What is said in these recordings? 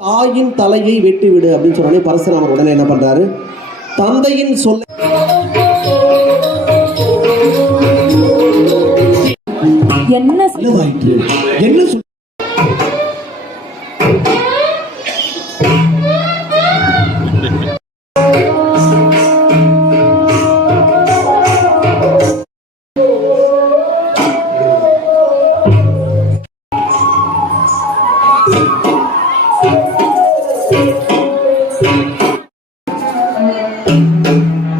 தாயின் தலையை வெட்டிவிடு அப்படின்னு சொன்னோடனே பரசுராமர் உடனே என்ன பண்றாரு? தந்தையின் சொல்ல என்ன என்ன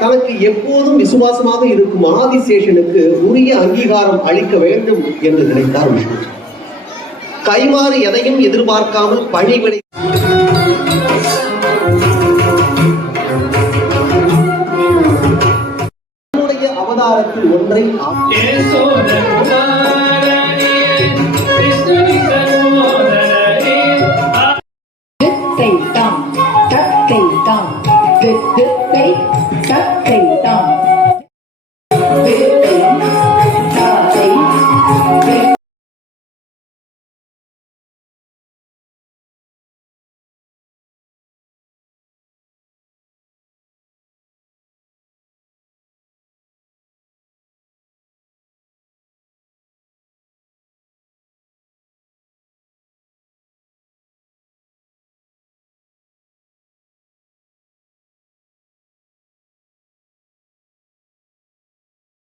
தனக்கு எப்போதும் விசுவாசமாக இருக்கும் ஆதிசேஷனுக்கு உரிய அங்கீகாரம் அளிக்க வேண்டும் என்று நினைத்தார் விஷ்ணு. கைமாறு எதையும் எதிர்பார்க்காமல் பழிவிடை தன்னுடைய அவதாரத்தில் ஒன்றை தத்தை தாம் தத்தை தாம் 给到